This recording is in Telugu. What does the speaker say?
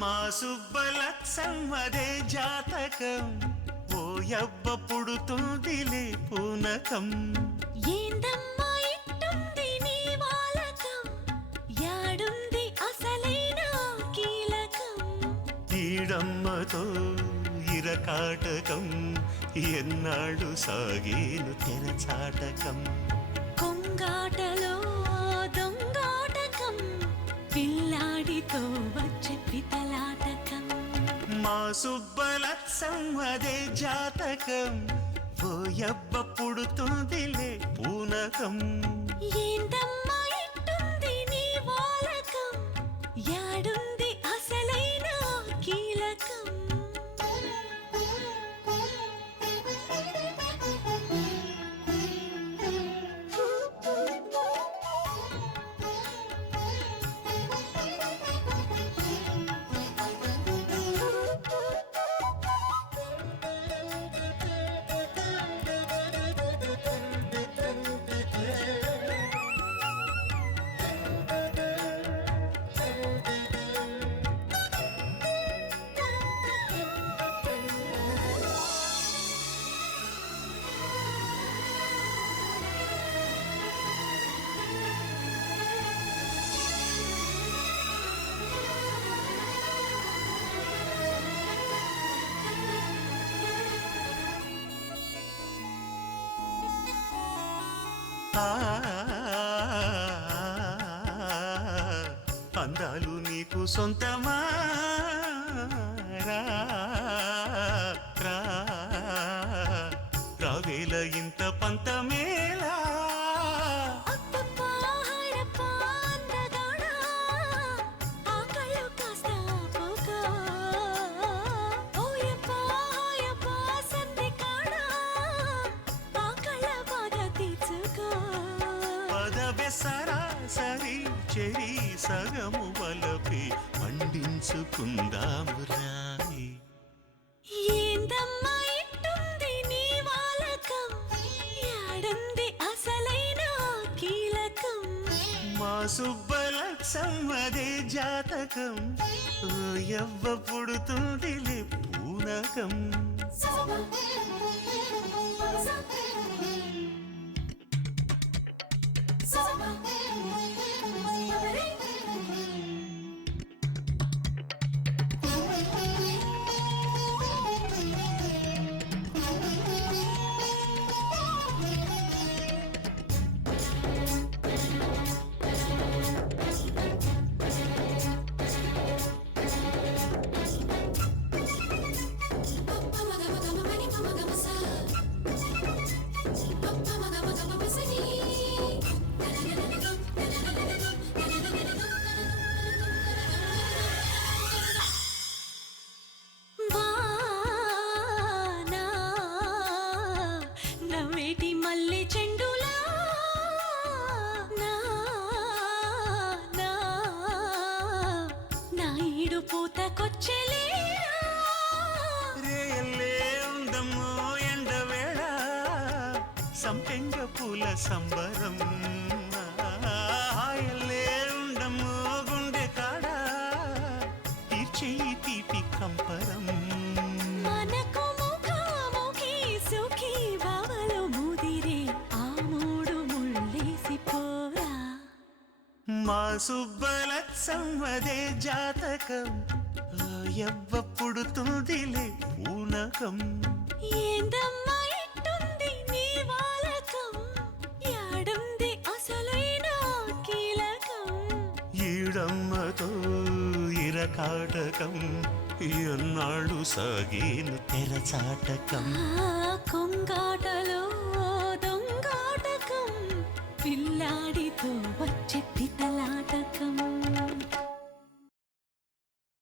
మా సుబ్బలక్ష్మదే జాతకం ఓయవ్వ పుడుతుందిలే పూనకం ఏందమ్మా ఇట్టుంది నీ వాలకం యాడుంది అసలైన కీలకం ఈడమ్మతో ఇరకాటకం ఎన్నాళ్ళు సాగేను తెరచాటకం కొంగాటలో దొంగాటకం పిల్లాడితో వచ్చే పితలాటకం మా సుబ్బలక్ష్మదే జాతకం ఓయవ్వ పుడుతుందిలే పూనకం ఏందమ్మా ఇట్టుంది నీ వాలకం యాడుంది అసలైన కీలకం అందాలు నీకు సొంతమా రావేల ఇంత పంతమేలా సరాసరి చెరి సగము వలపి పండించుకుందాము రాయి ఏందమ్మా ఇట్టుంది నీ వాలకం యాడుంది అసలైన కీలకం మా సుబ్బలక్ష్మదే జాతకం ఓయవ్వ పుడుతుందిలే పూనకం రేయల్లే ఉందమ్మో ఎండవేళ సంపెంగ పూల సంబరం హాయల్లే ఉండమ్మో గుండె కాడ తీర్చేయి తీపి కంపరం మనకు ముఖాముఖి సుఖీ బావలు ముదిరే ఆ మూడు ముళ్ళేసి పోరా మా సుబ్బలక్ష్మదే జాతకం ఓయవ్వ పుడుతుందిలే పూనకం ఏందమ్మా ఇట్టుంది నీ వాలకం యాడుంది అసలైన కీలకం ఈడమ్మతో ఇరకాటకం ఎన్నాళ్ళు సాగేను తెరచాటకం